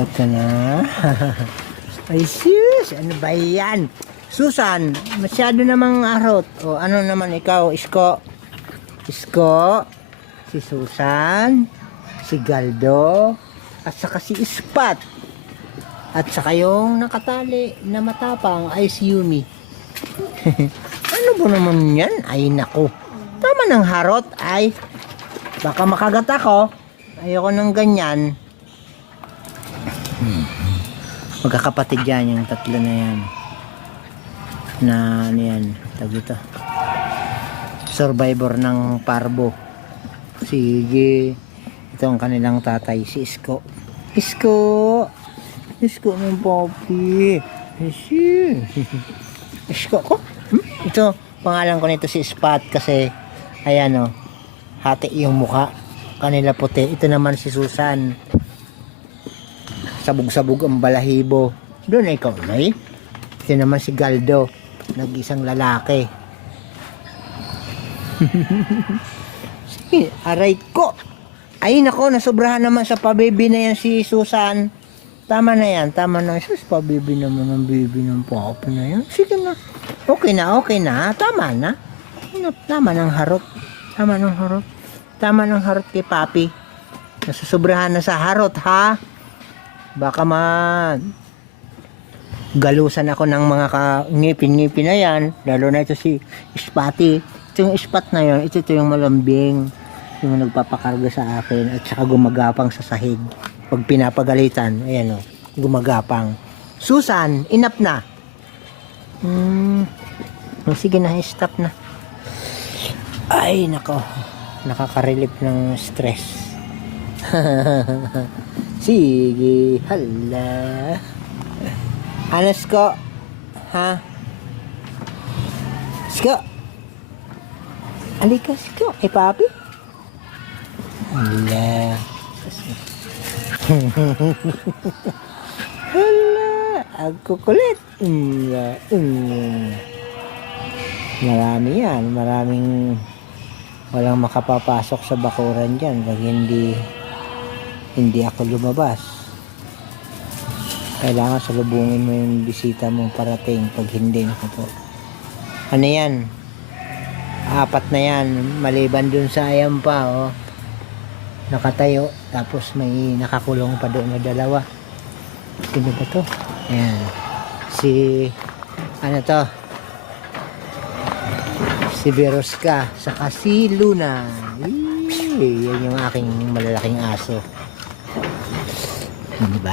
Apat ka na. Ay sis, ano ba yan? Susan, masyado namang arot. O ano naman ikaw, Isko? Isko, si Susan, si Galdo, at saka si Ispat. At saka yung nakatali na matapang ay si Yumi. Ano ba naman yan? Ay nako. Tama ng harot ay baka makagat ako. Ayoko ng ganyan. Magkakapatid yan yung tatlo na yan. Na ano yan, tawag ito. Survivor ng parbo. Sige. Ito ang kanilang tatay, si Isko. Isko! Isko ng papi. Isko ko? Ito, pangalan ko nito si Ispat kasi ayan o, hati yung muka. Kanila puti. Ito naman si Susan. Sabog-sabog ang balahibo. Doon ay ikaw, Nay. Ito naman si Galdo. Nag-isang lalaki. Sige, aray ko. Ay nako, nasobrahan naman sa pabibi na yan si Susan. Tama na yan, tama na. Sus, pabibi naman ang bibi ng papa na yan. Sige na. Okay na. Tama na. Tama ng harot. Tama ng harot. Tama ng harot kay papi. Nasusobrahan na sa harot, ha? Baka man galusan ako ng mga ngipin-ngipin na yan. Lalo na ito si Ispati. Ito yung Ispat na yan. Ito yung malambing. Yung nagpapakarga sa akin. At saka gumagapang sa sahig. Pag pinapagalitan, ayan o, gumagapang. Susan, enough na. Sige na, stop na. Ay, nako. Nakaka-relieve ng stress. Sige, hala. Anas ko. Ha? Sko. Alika, Sko. Eh, papi? Hala. Hala. Ang kukulit. Marami yan. Maraming walang makapapasok sa bakuran dyan pag hindi ako lumabas. Kailangan salubungin mo yung bisita mong parating pag hindi nakapo. Ano yan? 4 na yan. Maliban dun sa ayan pa, oh. Nakatayo. Tapos may nakakulong pa doon na 2. Sino ba to? Ayan. Ano to? Si Veroska. Saka si Luna. Yan yung aking malalaking aso. Diba?